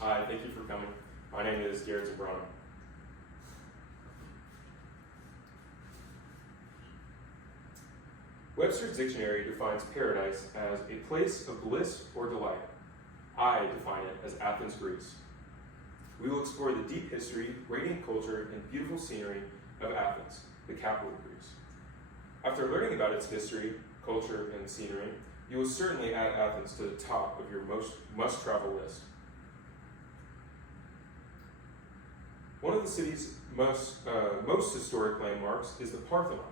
Hi, thank you for coming. My name is Garrett Zambrano. Webster's Dictionary defines paradise as a place of bliss or delight. I define it as Athens, Greece. We will explore the deep history, radiant culture, and beautiful scenery of Athens, the capital of Greece. After learning about its history, culture, and scenery, you will certainly add Athens to the top of your must-travel list. One of the city's most historic landmarks is the Parthenon.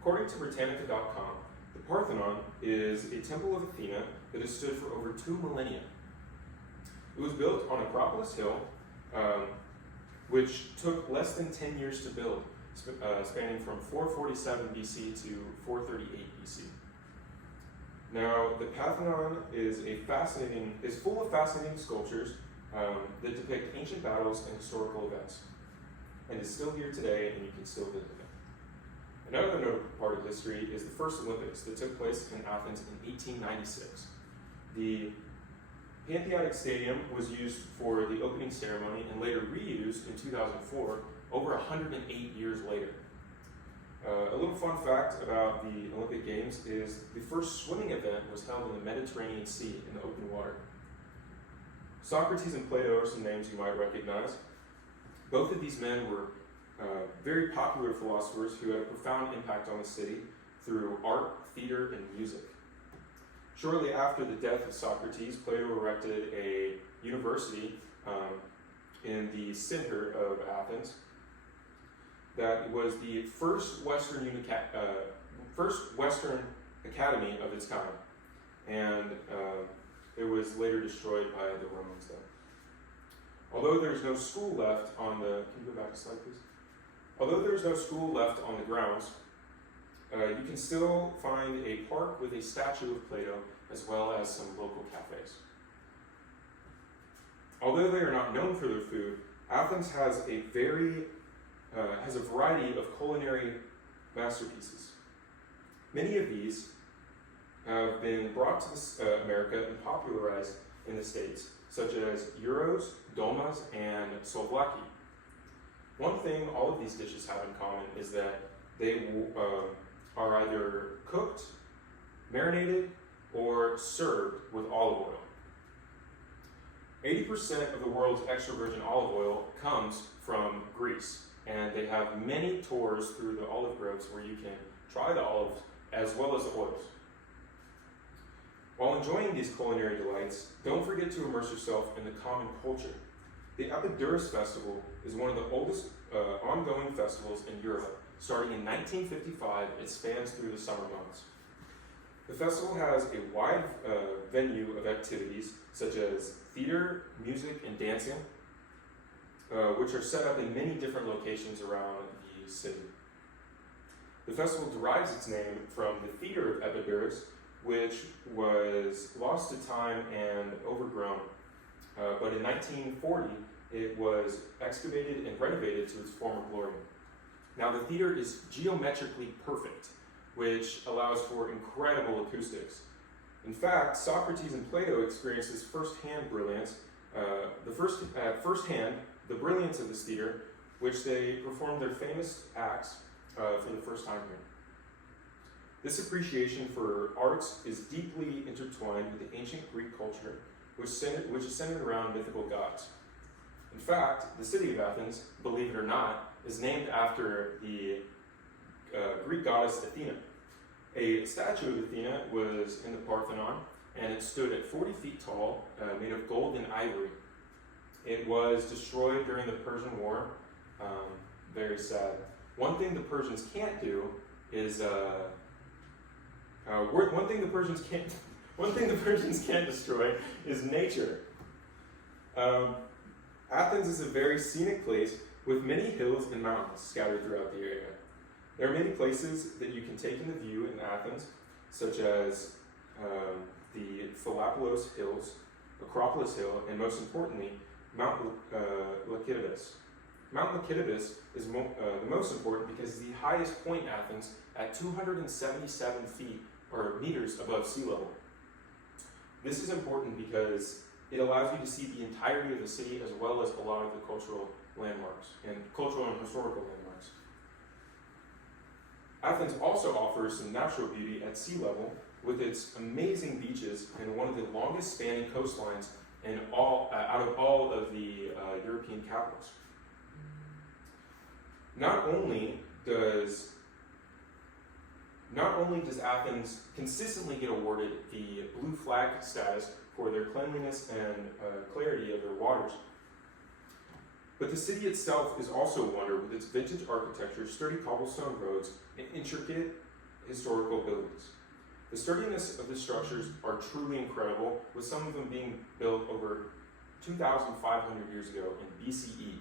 According to Britannica.com, the Parthenon is a temple of Athena that has stood for over 2 millennia. It was built on Acropolis Hill, which took less than 10 years to build, spanning from 447 BC to 438 BC. Now, the Parthenon is full of fascinating sculptures that depict ancient battles and historical events, and is still here today, and you can still visit it. Another notable part of history is the first Olympics that took place in Athens in 1896. The Pantheonic Stadium was used for the opening ceremony and later reused in 2004, over 108 years later. A little fun fact about the Olympic Games is the first swimming event was held in the Mediterranean Sea in the open water. Socrates and Plato are some names you might recognize. Both of these men were very popular philosophers who had a profound impact on the city through art, theater, and music. Shortly after the death of Socrates, Plato erected a university in the center of Athens that was the first Western academy of its kind, and it was later destroyed by the Romans though. Although there's no school left on the, can you go back a slide please? Although there's no school left on the grounds, you can still find a park with a statue of Plato as well as some local cafes. Although they are not known for their food, Athens has a variety of culinary masterpieces. Many of these have been brought to America and popularized in the States, such as gyros, dolmas, and souvlaki. One thing all of these dishes have in common is that they are either cooked, marinated, or served with olive oil. 80% of the world's extra virgin olive oil comes from Greece, and they have many tours through the olive groves where you can try the olives as well as the oils. While enjoying these culinary delights, don't forget to immerse yourself in the common culture. The Epidaurus Festival is one of the oldest ongoing festivals in Europe. Starting in 1955, it spans through the summer months. The festival has a wide venue of activities such as theater, music, and dancing, which are set up in many different locations around the city. The festival derives its name from the theater of Epidaurus, which was lost to time and overgrown. But in 1940, it was excavated and renovated to its former glory. Now the theater is geometrically perfect, which allows for incredible acoustics. In fact, Socrates and Plato experienced this firsthand brilliance, the brilliance of this theater, which they performed their famous acts for the first time here. This appreciation for arts is deeply intertwined with the ancient Greek culture, which is centered around mythical gods. In fact, the city of Athens, believe it or not, is named after the Greek goddess Athena. A statue of Athena was in the Parthenon, and it stood at 40 feet tall, made of gold and ivory. It was destroyed during the Persian War. Very sad. One thing the Persians can't do is one thing the Persians can't destroy is nature. Athens is a very scenic place with many hills and mountains scattered throughout the area. There are many places that you can take in the view in Athens, such as the Philoppolis Hills, Acropolis Hill, and most importantly, Mount Lycabas. Mount Lycabas is the most important because it's the highest point in Athens at 277 feet or meters above sea level. This is important because it allows you to see the entirety of the city as well as a lot of the cultural landmarks and cultural and historical landmarks. Athens also offers some natural beauty at sea level with its amazing beaches and one of the longest spanning coastlines out of all of the European capitals. Not only does Athens consistently get awarded the blue flag status for their cleanliness and clarity of their waters, but the city itself is also a wonder with its vintage architecture, sturdy cobblestone roads, and intricate historical buildings. The sturdiness of the structures are truly incredible, with some of them being built over 2,500 years ago in BCE.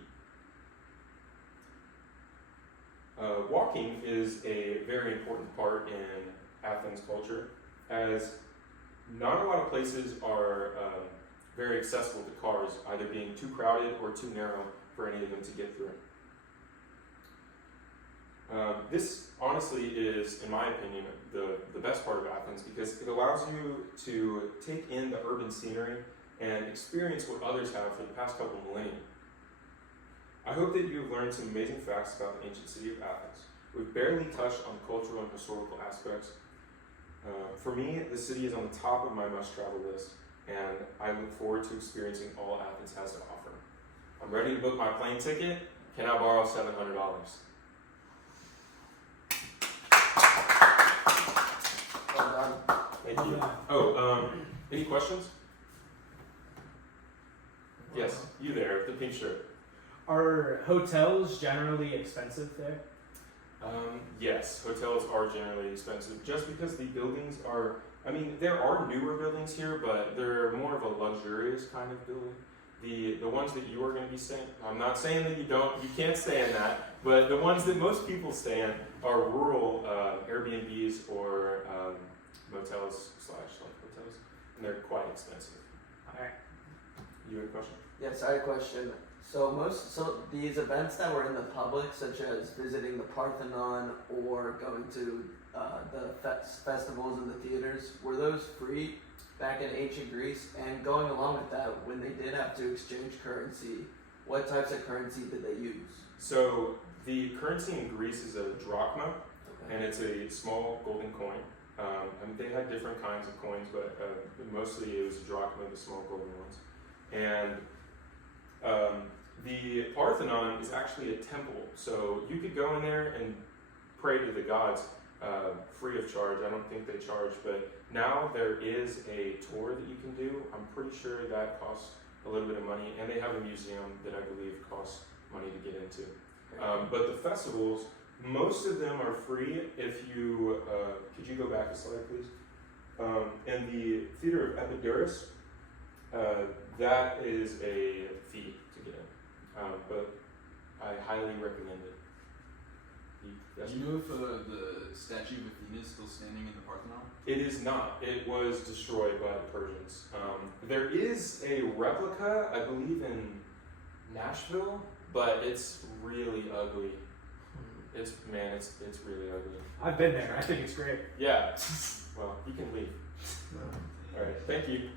Walking is a very important part in Athens culture, as not a lot of places are very accessible to cars, either being too crowded or too narrow for any of them to get through. This honestly is, in my opinion, the best part of Athens, because it allows you to take in the urban scenery and experience what others have for the past couple of millennia. I hope that you've learned some amazing facts about the ancient city of Athens. We've barely touched on the cultural and historical aspects. For me, the city is on the top of my must-travel list, and I look forward to experiencing all Athens has to offer. I'm ready to book my plane ticket. Can I borrow $700? Well done. Thank you. Oh, any questions? Yes, you there with the pink shirt. Are hotels generally expensive there? Yes, hotels are generally expensive just because the buildings are, there are newer buildings here, but they're more of a luxurious kind of building. The ones that you are going to be staying, I'm not saying that you can't stay in that, but the ones that most people stay in are rural Airbnbs or motels / hotels, and they're quite expensive. Alright. You have a question? Yes, I had a question. So these events that were in the public, such as visiting the Parthenon or going to the festivals and the theaters, were those free back in ancient Greece? And going along with that, when they did have to exchange currency, what types of currency did they use? So the currency in Greece is a drachma, Okay. and it's a small golden coin. They had different kinds of coins, but mostly it was a drachma, the small golden ones. And the Parthenon is actually a temple, so you could go in there and pray to the gods free of charge. I don't think they charge, but now there is a tour that you can do. I'm pretty sure that costs a little bit of money, and they have a museum that I believe costs money to get into. But the festivals, most of them are free if you, could you go back a slide, please? And the Theater of Epidaurus, that is a fee to get in, but I highly recommend it. Do you know if the statue of Athena is still standing in the Parthenon? It is not. It was destroyed by the Persians. There is a replica, I believe, in Nashville, but it's really ugly. It's really ugly. I've been there. I think it's great. Yeah. Well, you can leave. All right. Thank you.